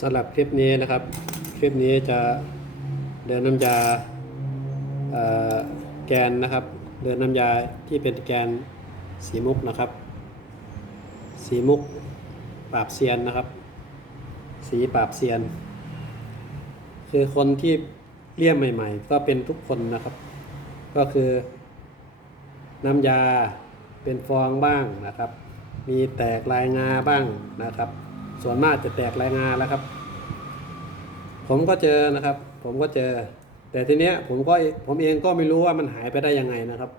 สำหรับคลิปนี้นะครับ คลิปนี้จะเดินน้ำยาแกนนะครับ เดินน้ำยาที่เป็นแกนสีมุกนะครับ สีมุกปราบเซียนนะครับ สีปราบเซียน คือคนที่เลี่ยมใหม่ ๆ ก็เป็นทุกคนนะครับ ก็คือน้ำยาเป็นฟองบ้างนะครับ มีแตกลายงาบ้างนะครับ ส่วนมากจะแตกลายงานแล้วครับ ผมก็เจอนะครับ ผมก็เจอ แต่ทีเนี้ยผมก็ผมเองก็ไม่รู้ว่ามันหายไปได้ยังไงนะครับ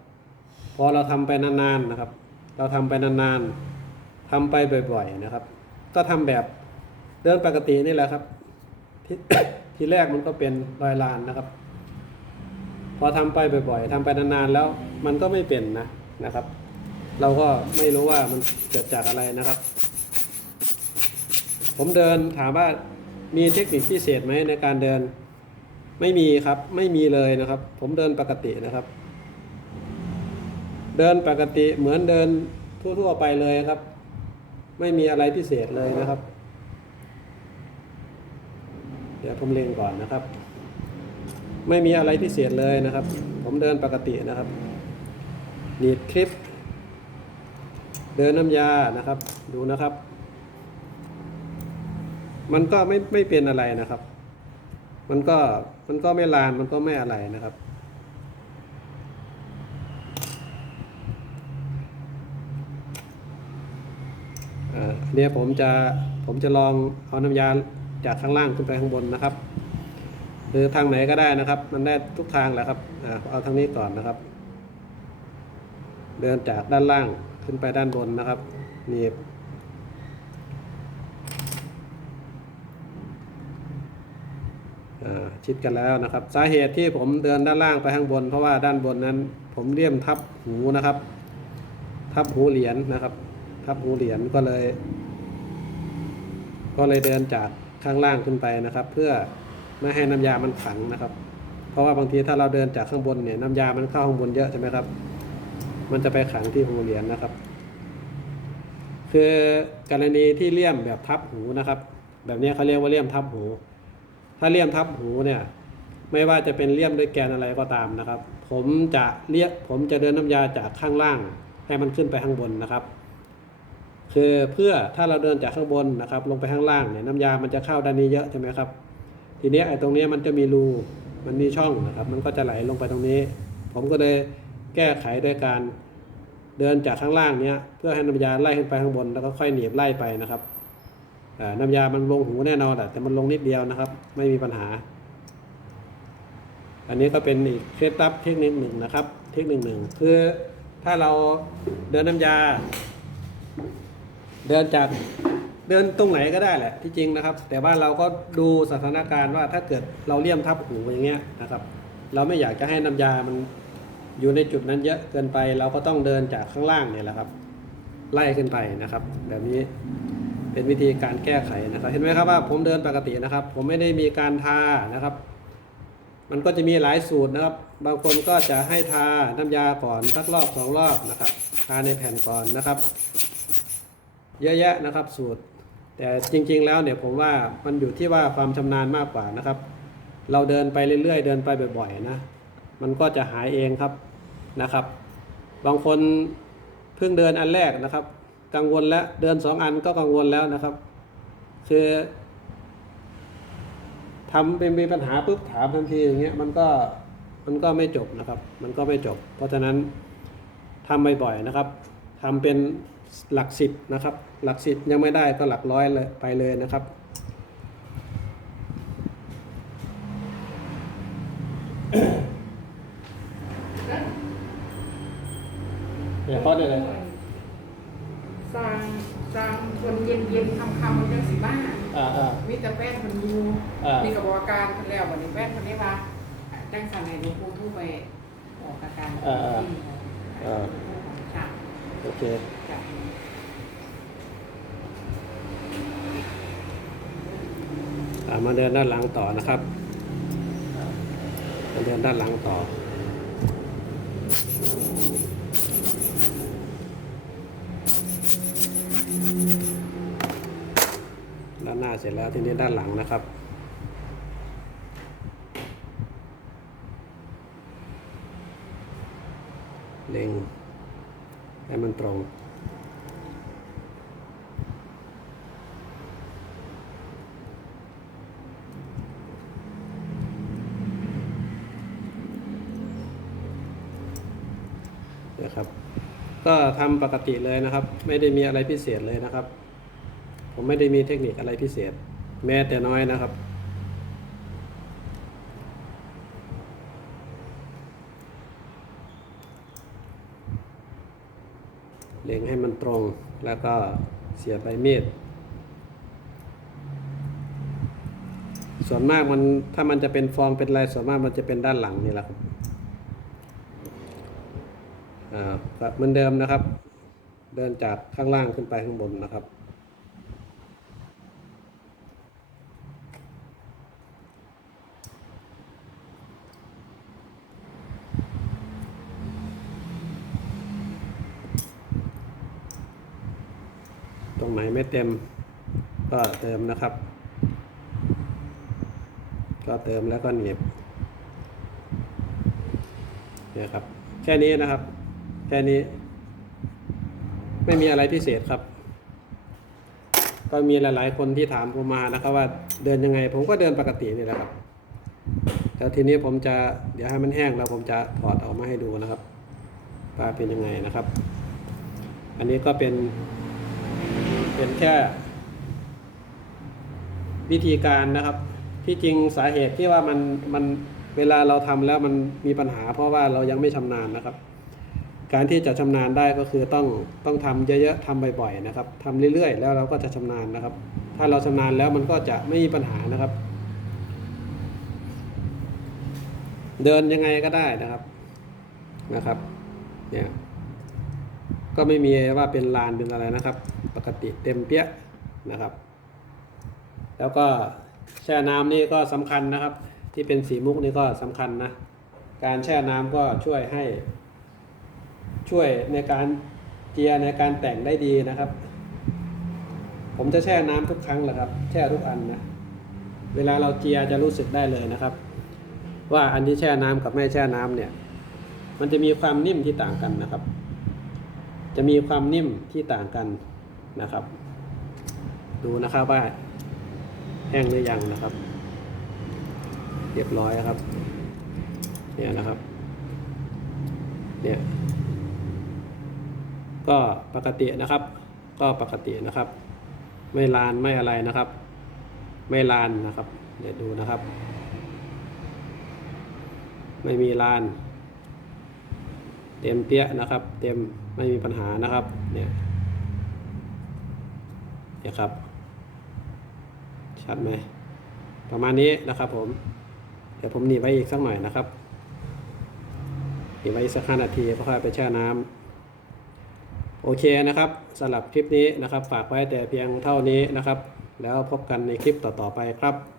พอเราทำไปนานๆนะครับ เราทำไปนานๆทำไปบ่อยๆนะครับ ก็ทำแบบเรื่องปกตินี่แหละครับที่ทีแรกมันก็เป็นรอยลานนะครับ พอทำไปบ่อยๆทำไปนานๆแล้วมันก็ไม่เป็นนะนะครับ เราก็ไม่รู้ว่ามันเกิดจากอะไรนะครับ ผมเดินถามว่ามีเทคนิคพิเศษไหมในการเดิน ไม่มีครับ ไม่มีเลยนะครับ ผมเดินปกตินะครับ เดินปกติเหมือนเดินทั่วๆไปเลยครับ ไม่มีอะไรพิเศษเลยนะครับ เดี๋ยวผมเล็งก่อนนะครับ ไม่มีอะไรพิเศษเลยนะครับ ผมเดินปกตินะครับหนีบคลิป เดินน้ำยานะครับ ดูนะครับ มันก็ไม่ไม่เป็นอะไรนะครับ มันก็มันก็ไม่ลานมันก็ไม่อะไรนะครับอ่าเนี่ยผมจะผมจะลองเอาน้ำยาจากข้างล่างขึ้นไปข้างบนนะครับ หรือทางไหนก็ได้นะครับ มันได้ทุกทางแหละครับอ่าเอาทางนี้ก่อนนะครับ เดินจากด้านล่างขึ้นไปด้านบนนะครับหนีบอ่า ชิดกันแล้วนะครับ สาเหตุที่ผมเดินด้านล่างไปข้างบน เพราะว่าด้านบนนั้น ผมเลี่ยมทับหูนะครับ ทับหูเหรียญนะครับ ทับหูเหรียญก็เลย ก็เลยเดินจากข้างล่างขึ้นไปนะครับ เพื่อไม่ให้น้ำยามันขังนะครับ เพราะว่าบางทีถ้าเราเดินจากข้างบนเนี่ยน้ำยามันเข้าข้างบนเยอะใช่ไหมครับ มันจะไปขังที่หูเหรียญนะครับ คือกรณีที่เลี่ยมแบบทับหูนะครับ แบบนี้เขาเรียกว่าเลี่ยมทับหู ถ้าเลี่ยมทับหูเนี่ยไม่ว่าจะเป็นเลี่ยมด้วยแกนอะไรก็ตามนะครับ ผมจะเลียผมจะเดินน้ำยาจากข้างล่างให้มันขึ้นไปข้างบนนะครับ คือเพื่อถ้าเราเดินจากข้างบนนะครับ ลงไปข้างล่างเนี่ยน้ำยามันจะเข้าด้านนี้เยอะใช่ไหมครับ ทีนี้ไอ้ตรงนี้มันจะมีรูมันมีช่องนะครับ มันก็จะไหลลงไปตรงนี้ ผมก็เลยแก้ไขด้วยการเดินจากข้างล่างเนี้ยเพื่อให้น้ำยาไล่ขึ้นไปข้างบนแล้วก็ค่อยหนีบไล่ไปนะครับ น้ำยามันลงหูแน่นอนแหละแต่มันลงนิดเดียวนะครับ ไม่มีปัญหา อันนี้ก็เป็นอีกเคล็ดลับเทคนิคหนึ่งนะครับ เทคนิคหนึ่งคือถ้าเราเดินน้ำยา เดินจากเดินตรงไหนก็ได้แหละที่จริงนะครับ แต่ว่าเราก็ดูสถานการณ์ว่าถ้าเกิดเราเลี่ยมทับหูอย่างเงี้ยนะครับ เราไม่อยากจะให้น้ำยามันอยู่ในจุดนั้นเยอะเกินไปเราก็ต้องเดินจากข้างล่างเนี่ยแหละครับ ไล่ขึ้นไปนะครับ แบบนี้ เป็นวิธีการแก้ไขนะครับ เห็นไหมครับว่าผมเดินปกตินะครับ ผมไม่ได้มีการทานะครับ มันก็จะมีหลายสูตรนะครับ บางคนก็จะให้ทาน้ำยาก่อนสักรอบสองรอบนะครับ ทาในแผ่นก่อนนะครับ เยอะแยะนะครับสูตร แต่จริงๆแล้วเนี่ยผมว่ามันอยู่ที่ว่าความชำนาญมากกว่านะครับ เราเดินไปเรื่อยๆ เดินไปบ่อยๆนะ มันก็จะหายเองครับนะครับ บางคนเพิ่งเดินอันแรกนะครับ กังวลแล้ว เดินสองอันก็กังวลแล้วนะครับ คือทำเป็นมีปัญหาปุ๊บถามทันทีอย่างเงี้ยมันก็มันก็ไม่จบนะครับ มันก็ไม่จบ เพราะฉะนั้นทำบ่อยๆนะครับทำเป็นหลักสิบนะครับ หลักสิบยังไม่ได้ก็หลักร้อยเลยไปเลยนะครับเดี๋ยวพอได้เลย สร้างสร้างคนเย็นเย็นๆคำคำมันจังสิบ้าอ่าอ่ามีแต่แป้นคนอยู่อ่ามีมีกับอาการคนแล้ววันนี้แป้นคนนี้ว่าจังสันในหลวงปู่ทู่ไปออกอาการอ่าอ่าอ่าค่ะโอเคค่ะอ่ามาเดินด้านหลังต่อนะครับ มาเดินด้านหลังต่อ ด้าน ด้านหน้า เสร็จแล้วทีนี้ด้านหลังนะครับ เล็งให้มันตรงนะครับ ก็ทำปกติเลยนะครับ ไม่ได้มีอะไรพิเศษเลยนะครับ ผมไม่ได้มีเทคนิคอะไรพิเศษ แม้แต่น้อยนะครับ เล็งให้มันตรงแล้วก็เสียบใบมีดส่วนมากมันถ้ามันจะเป็นฟองเป็นลายส่วนมากมันจะเป็นด้านหลังนี่แหละครับอ่าเหมือนเดิมนะครับ เดินจากข้างล่างขึ้นไปข้างบนนะครับ รงไหนไม่เต็มก็เติมนะครับ ก็เติมแล้วก็หนีบเนี่ยครับ แค่นี้นะครับ แค่นี้ ไม่มีอะไรพิเศษครับ ก็มีหลาย ๆ คนที่ถามผมมานะครับ ว่าเดินยังไง ผมก็เดินปกตินี่แหละครับแล้วทีนี้ผมจะเดี๋ยวให้มันแห้งแล้วผมจะถอดออกมาให้ดูนะครับว่าเป็นยังไงนะครับ อันนี้ก็เป็น เป็นแค่ วิธีการนะครับ ที่จริงสาเหตุที่ว่ามันมันเวลาเราทำแล้วมันมีปัญหา เพราะว่าเรายังไม่ชำนาญนะครับ การที่จะชำนาญได้ก็คือต้องต้องทำเยอะๆทำบ่อยๆนะครับทำเรื่อยๆ แล้วเราก็จะชำนาญนะครับ ถ้าเราชำนาญแล้วมันก็จะไม่มีปัญหานะครับ เดินยังไงก็ได้นะครับนะครับเนี่ยก็ไม่มีว่าเป็นลานเป็นอะไรนะครับ ปกติเต็มเปี้ยนะครับ แล้วก็แช่น้ำนี่ก็สำคัญนะครับ ที่เป็นสีมุกนี่ก็สำคัญนะ การแช่น้ำก็ช่วยให้ ช่วยในการเจียในการแต่งได้ดีนะครับ ผมจะแช่น้ำทุกครั้งแหละครับ แช่ทุกอันนะเวลาเราเจียจะรู้สึกได้เลยนะครับ ว่าอันที่แช่น้ำกับไม่แช่น้ำเนี่ย มันจะมีความนิ่มที่ต่างกันนะครับ จะมีความนิ่มที่ต่างกัน นะครับ ดูนะครับว่าแห้งหรือยังนะครับ เรียบร้อยครับ เนี่ยนะครับ เนี่ย ก็ปกตินะครับ ก็ปกตินะครับ ไม่ลานไม่อะไรนะครับ ไม่ลานนะครับ เดี๋ยวดูนะครับ ไม่มีลาน เต็มเปี้ยนะครับ เต็มไม่มีปัญหานะครับ เนี่ย นี่ครับ ชัดไหมประมาณนี้นะครับผม เดี๋ยวผมหนีไว้อีกสักหน่อยนะครับหนีไว้สักห้านาทีเพราะค่อไปแช่น้ำโอเคนะครับสำหรับคลิปนี้นะครับ ฝากไว้แต่เพียงเท่านี้นะครับ แล้วพบกันในคลิปต่อๆไปครับ